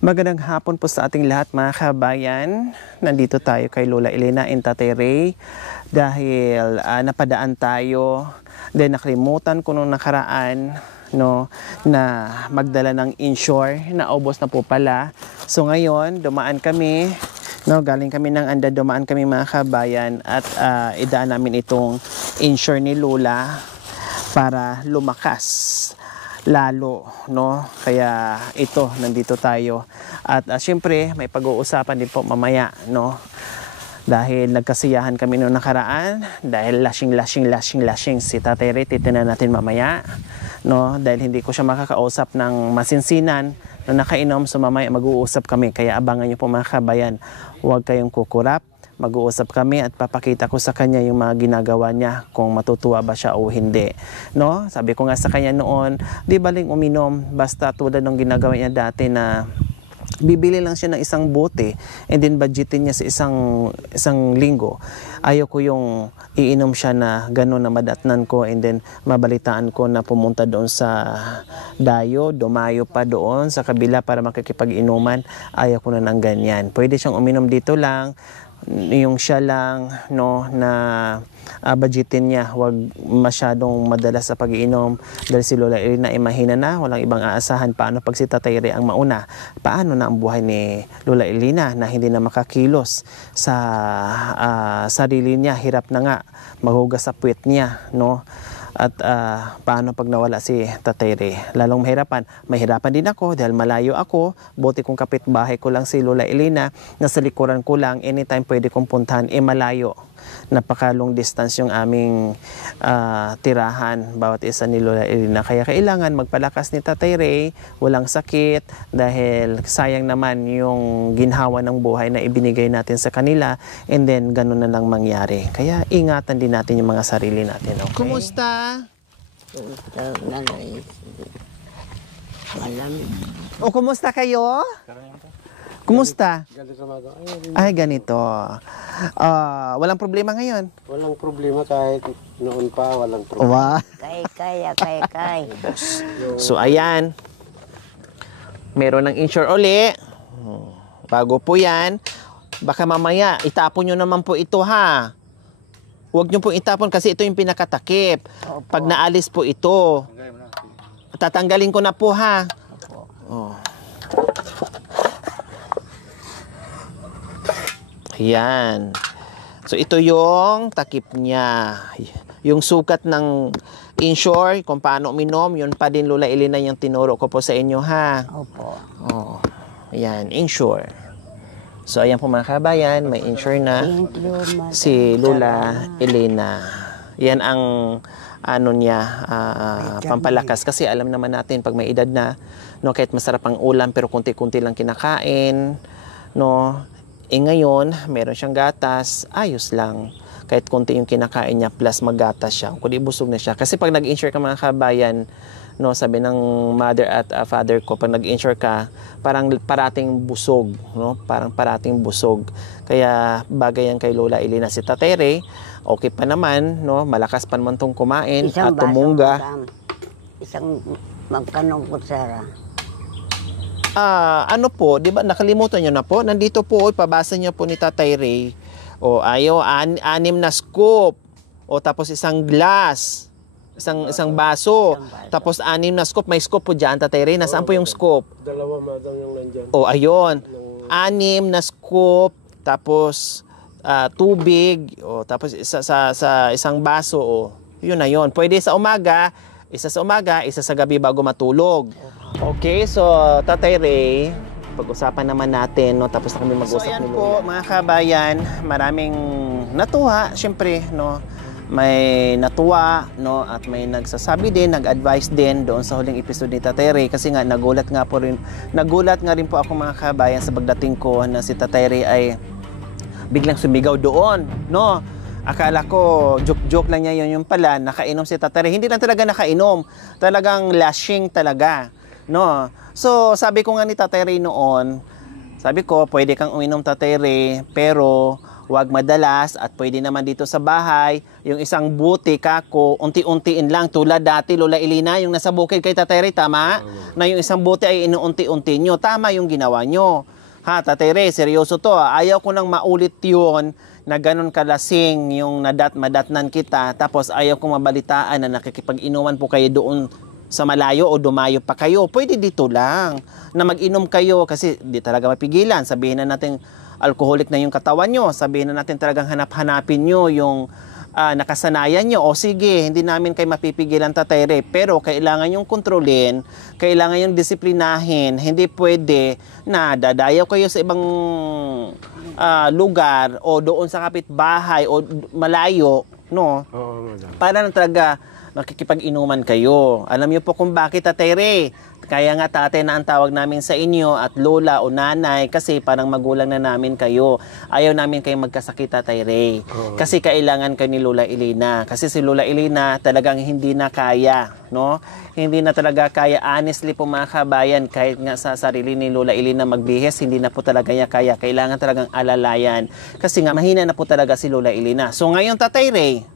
Magandang hapon po sa ating lahat mga kabayan. Nandito tayo kay Lola Elena and Tatay Ray dahil napadaan tayo. Then nakalimutan ko nung nakaraan na magdala ng insure. Naubos na po pala. So ngayon dumaan kami. Galing kami ng Anda, dumaan kami mga kabayan at idaan namin itong insure ni Lola para lumakas lalo, kaya ito, nandito tayo at syempre may pag-uusapan din po mamaya, dahil nagkasiyahan kami noong nakaraan dahil lashing si Tatay Ray. Titinan natin mamaya, dahil hindi ko siya makakausap ng masinsinan nung nakainom, so mamaya mag-uusap kami, kaya abangan niyo po mga kabayan, huwag kayong kukurap. Mag-uusap kami at papakita ko sa kanya yung mga ginagawa niya, kung matutuwa ba siya o hindi. Sabi ko nga sa kanya noon, di baling uminom, basta tulad ng ginagawa niya dati na bibili lang siya ng isang bote and then budgetin niya sa isang linggo. Ayaw ko yung iinom siya na gano'n na madatnan ko and then mabalitaan ko na pumunta doon sa dayo, dumayo pa doon sa kabila para makikipag-inuman. Ayaw ko na ng ganyan. Pwede siyang uminom dito lang, yung siya lang na budgetin niya, wag masyadong madalas sa pag-iinom dahil si Lola Elena ay mahina na, walang ibang aasahan. Paano pag si Tatay Ray ang mauna? Paano na ang buhay ni Lola Elena na hindi na makakilos sa sarili niya? Hirap na nga maghugas sa puwet niya, At paano pag nawala si Tatay Ray? Lalong mahirapan din ako dahil malayo ako. Buti kong kapitbahay ko lang si Lola Elena, nasa likuran ko lang, anytime pwede kong puntahan, malayo. Napaka long distance yung aming tirahan bawat isa ni Lola Elena, kaya kailangan magpalakas ni Tatay Ray, walang sakit, dahil sayang naman yung ginhawa ng buhay na ibinigay natin sa kanila and then ganun na lang mangyari. Kaya ingatan din natin yung mga sarili natin, okay? Kumusta? O kumusta kayo? Kumusta? Ay, ganito. Walang problema ngayon? Walang problema kahit noon pa, walang problema. Kay. So, ayan. Meron ng insure uli. Bago po yan. Baka mamaya, itapon nyo naman po ito, ha? Huwag nyo po itapon kasi ito yung pinakatakip. Pag naalis po ito, tatanggalin ko na po, ha? Oh. Yan. So, ito yung takip niya. Yung sukat ng insure, kung paano uminom, yun pa din Lola Elena yung tinuro ko po sa inyo, ha? Opo. Oh. Ayan, insure. So, ayan po mga kabayan, may insure na si Lola Elena. Yan ang niya, pampalakas. Kasi alam naman natin, pag may edad na, kahit masarap ang ulam, pero kunti-kunti lang kinakain, ngayon, meron siyang gatas, ayos lang. Kahit konti yung kinakain niya, plus maggatas siya. Kundi busog na siya. Kasi pag nag-insure ka mga kabayan, sabi ng mother at father ko, pag nag-insure ka, parang parating busog. Parang parating busog. Kaya bagay yan kay Lola Elena. Si Tatay Ray, okay pa naman, malakas pa naman itong kumain at tumungga. Isang magkanong kutsara. Ano po, di ba nakalimutan nyo na po? Nandito po, pabasa niyo po ni Tatay Ray. Anim na scoop. Tapos isang glass. Isang baso. Tapos 6 na scoop. May scoop po dyan, Tatay Ray. Nasaan po yung scoop? Dalawa madam yung nandyan. Ayun. 6 na scoop. Tapos tubig. Tapos isa sa isang baso. Yun na yun. Pwede sa umaga. Isa sa umaga, isa sa gabi bago matulog. Okay, so Tatay Ray, pag-usapan naman natin, tapos na kami mag-usap ni Lola. So ayan po mga kabayan, maraming natuwa, syempre, may natuwa, at may nagsasabi din, nag-advise din doon sa huling episode ni Tatay Ray, kasi nga nagulat nga rin po ako mga kabayan sa pagdating ko na si Tatay Ray ay biglang sumigaw doon, Akala ko, joke lang niya yun, yung pala, nakainom si Tatay Ray. Hindi lang talaga nakainom, talagang lashing talaga. So, sabi ko nga ni Tatay Ray noon, sabi ko, pwede kang uminom Tatay Ray, pero Huwag madalas at pwede naman dito sa bahay, yung isang buti kako, unti-untiin lang tulad dati Lola Elena, yung nasa bukid kay Tatay Ray, tama? Na yung isang buti ay inuunti-unti nyo, tama yung ginawa nyo. Ha, Tatay Ray, seryoso to. Ayaw ko nang maulit yun na ganun kalasing yung madatnan kita, tapos ayaw kong mabalitaan na nakikipag-inuman po kayo doon sa malayo o dumayo pa kayo. Pwede dito lang na mag-inom kayo kasi di talaga mapigilan. Sabihin na natin alcoholic na yung katawan nyo. Sabihin na natin talagang hanap-hanapin nyo yung nakasanayan nyo. O sige, hindi namin kayo mapipigilan, Tatay Ray. Pero kailangan yung kontrolin, kailangan yung disiplinahin. Hindi pwede na dadayaw kayo sa ibang lugar o doon sa kapitbahay o malayo, no? Oo, madam. Para na talaga makikipag-inuman kayo. Alam niyo po kung bakit, Tatay Ray. Kaya nga tatay na ang tawag namin sa inyo at lola o nanay kasi parang magulang na namin kayo. Ayaw namin kayong magkasakit, Tatay Ray. Kasi kailangan kayo ni Lola Elena. Kasi si Lola Elena talagang hindi na kaya, no? Hindi na talaga kaya. Honestly po mga kabayan, kahit nga sa sarili ni Lola Elena magbihis, hindi na po talaga niya kaya. Kailangan talagang alalayan. Kasi nga mahina na po talaga si Lola Elena. So ngayon, Tatay Ray,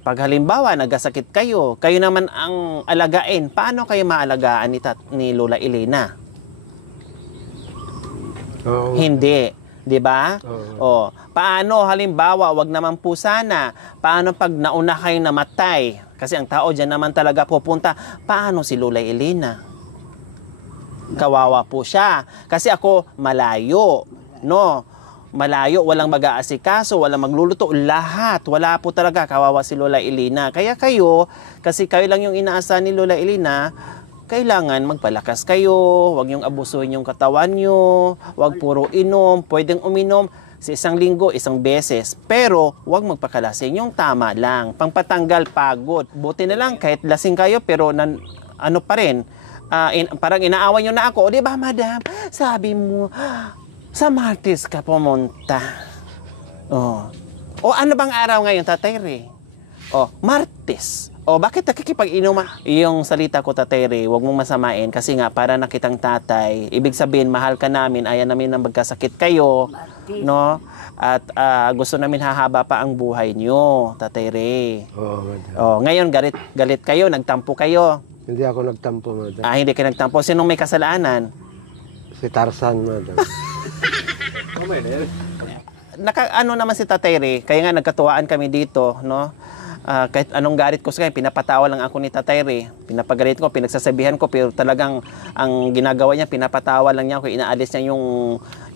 pag halimbawa nagasakit kayo, kayo naman ang alagain, paano kayo maalagaan ni Lola Elena? Oo. Hindi, 'di ba? Oo. O, paano halimbawa, wag naman po sana, paano pag nauna kayo namatay? Kasi ang tao diyan naman talaga pupunta, paano si Lola Elena? Kawawa po siya. Kasi ako malayo, no? Malayo, walang mag-aasikaso, walang magluluto, lahat. Wala po talaga, kawawa si Lola Elena. Kaya kayo, kasi kayo lang yung inaasahan ni Lola Elena, kailangan magpalakas kayo, huwag yung abusuhin yung katawan nyo, huwag puro inom, pwedeng uminom sa isang linggo, isang beses. Pero, huwag magpakalasing, yung tama lang, pangpatanggal pagod. Buti na lang, kahit lasing kayo, pero ano pa rin, parang inaawan nyo na ako, o diba madam, sabi mo, sa Martes ka pumunta. Oh. O ano bang araw ngayon, Tatay Ray? O, Martes. O, bakit nakikipag-inuman? Yung salita ko, Tatay Ray, huwag mong masamain kasi nga para nakitang tatay. Ibig sabihin, mahal ka namin, ayaw namin na magkasakit kayo. No? At gusto namin hahaba pa ang buhay nyo, Tatay Ray. Oo, madam. O, ngayon, galit kayo, nagtampo kayo. Hindi ako nagtampo, madam. Hindi kayo nagtampo. Sinong may kasalanan? Si Tarzan, madam. Ano naman si Tatay Ray, kaya nga nagkatuwaan kami dito, no? Kahit anong galit ko sa kanya, pinapatawa lang ako ni Tatay Ray. Pinapagalit ko, pinagsasabihan ko, pero talagang ang ginagawa niya, pinapatawa lang niya ako, inaalis niya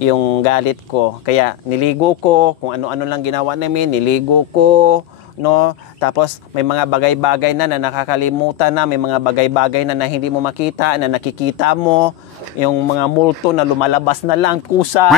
yung galit ko. Kaya niligo ko, kung ano-ano lang ginawa namin, niligo ko, no? Tapos may mga bagay-bagay na nakakalimutan na, may mga bagay-bagay na hindi mo makita, na nakikita mo, yung mga multo na lumalabas na lang, kusa.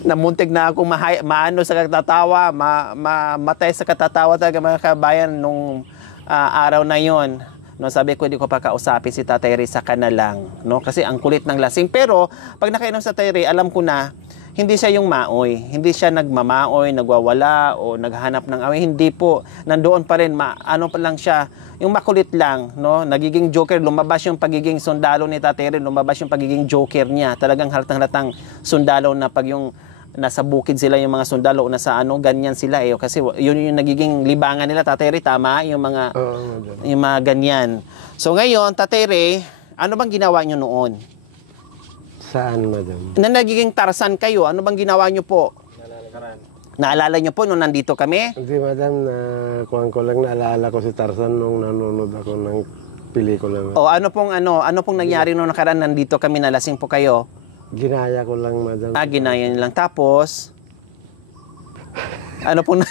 Namuntig na ako maano sa katatawa, mamatay sa katatawa talaga mga kabayan nung araw na yon. No, sabi ko, hindi ko pa kausapin si Tatay Ray sa kanalang, no? Kasi ang kulit ng lasing. Pero pag nakainom sa Tatay Ray, alam ko na hindi siya yung maoy. Hindi siya nagmamaoy, nagwawala o naghanap ng away. Hindi po. Nandoon pa rin, ano pa lang siya, yung makulit lang, no? Nagiging joker, lumabas yung pagiging sundalo ni Tatay Ray, lumabas yung pagiging joker niya. Talagang halatang sundalo na pag yung nasa bukid sila yung mga sundalo o nasa ganyan sila eh. Kasi yun yung nagiging libangan nila, Tatay Ray, tama? Yung mga ganyan. So ngayon, Tatay Ray, ano bang ginawa nyo noon? Saan, madam? Na nagiging Tarzan kayo, ano bang ginawa nyo po? Naalala nyo po nung nandito kami? Hindi, madam, kuhan ko lang naalala ko si Tarzan nung nanonood ako ng pelikula. O ano pong nangyari nung nakaraan nandito kami, nalasing po kayo? Ginaya ko lang, madam. Ginaya nyo lang. Tapos, ano pong...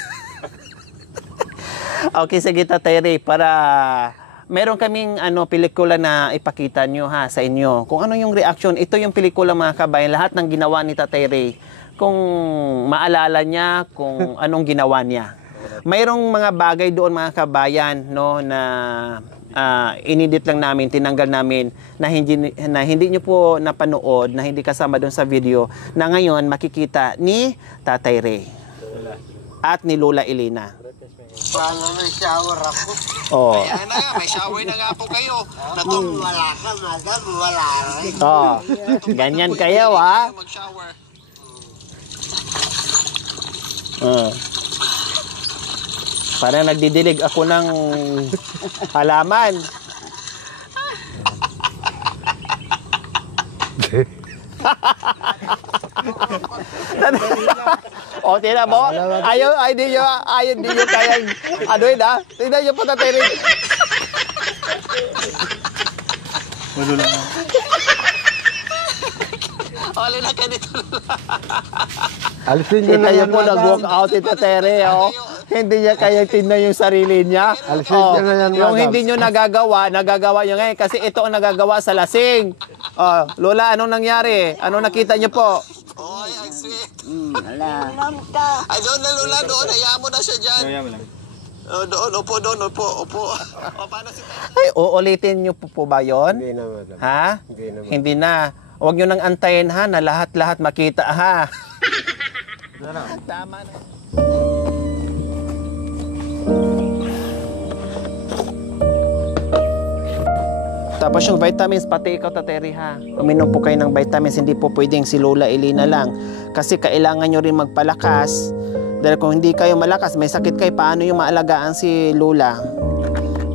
Okay, sige, Tatay Ray, para meron kaming pelikula na ipakita nyo sa inyo. Kung ano yung reaction, ito yung pelikula mga kabayan, lahat ng ginawa ni Tatay Ray. Kung maalala niya, kung anong ginawa niya. Mayroong mga bagay doon mga kabayan, no, na inedit lang namin, tinanggal namin na hindi nyo po napanood, na hindi kasama doon sa video, na ngayon makikita ni Tatay Ray at ni Lola Elena. Paano may shower ako? Oh. Ayan na nga, may shower na nga po kayo. Wala ka, madam, wala rin. Oh. Ganyan kayo, ha? Mag-shower. Parang nagdidilig ako ng halaman. O, tina mo? Ayaw, di nyo kayang, ano yun ha? Tingnan nyo po tatirin. Wala lang. Wala na ka dito. Alisin nyo Kita na nyo yan, po nag-walk madam. out ito, Tere. Oh. Hindi niya kayang tingnan yung sarili niya. Alisin nyo na yan, Yung madam. hindi nyo nagagawa nyo ngayon. Kasi ito ang nagagawa sa lasing. Oh, Lola, anong nangyari? Anong nakita nyo po? Oy, ang sweet. Ala. Ay, doon na Lola, doon. Hayaan mo na siya dyan. Kaya mo lang. Doon, upo, upo. O, paano si Ay, uulitin nyo po ba yun? Hindi na, madam. Ha? Hindi na, madam. Hindi na. Huwag nyo nang antayin ha, na lahat-lahat makita ha. Tama na. Tapos yung vitamins, pati ikaw, Tateri, ha. Uminom po kayo ng vitamins, hindi po pwedeng si Lola Elena lang. Kasi kailangan nyo rin magpalakas. Dahil kung hindi kayo malakas, may sakit kayo, paano yung maalagaan si Lola?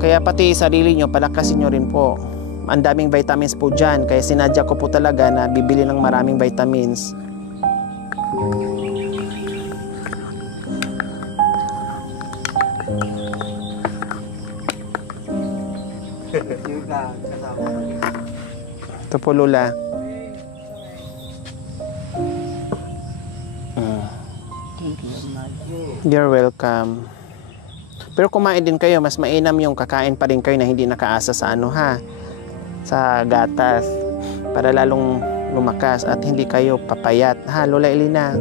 Kaya pati sarili nyo, palakasin nyo rin po. Ang daming vitamins po dyan. Kaya sinadya ko po talaga na bibili ng maraming vitamins. Ito po, Lola. You're welcome. Pero kumain din kayo, mas mainam yung kakain pa rin kayo na hindi nakaasa sa ano ha, sa gatas, para lalong lumakas at hindi kayo papayat. Ha, Lola Elena?